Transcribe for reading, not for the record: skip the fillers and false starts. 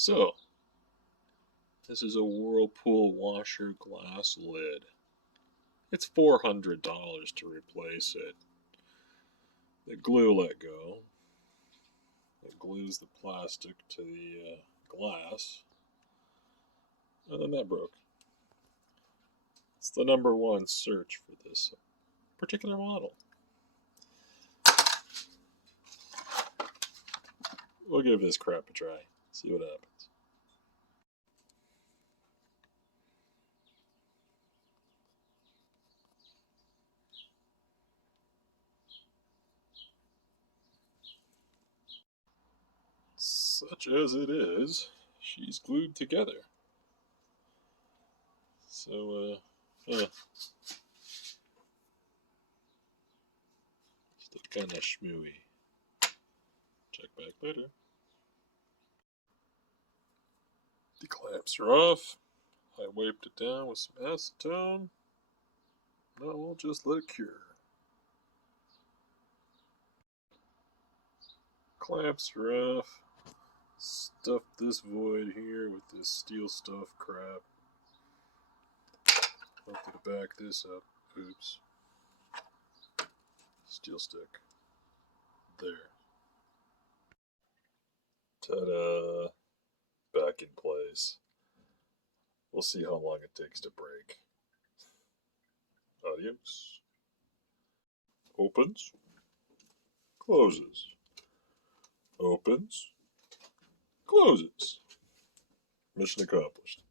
So, this is a Whirlpool washer glass lid. It's $400 to replace it. The glue let go. It glues the plastic to the glass. And then that broke. It's the #1 search for this particular model. We'll give this crap a try. See what happens. Such as it is, she's glued together. So, still kind of schmooey. Check back later. The clamps are off. I wiped it down with some acetone. Now we'll just let it cure. Clamps are off. Stuff this void here with this steel stuff crap. Hopefully to back this up. Oops. Steel stick. There. Ta-da! Back in place. We'll see how long it takes to break. Adios. Opens. Closes. Opens. Closes. Mission accomplished.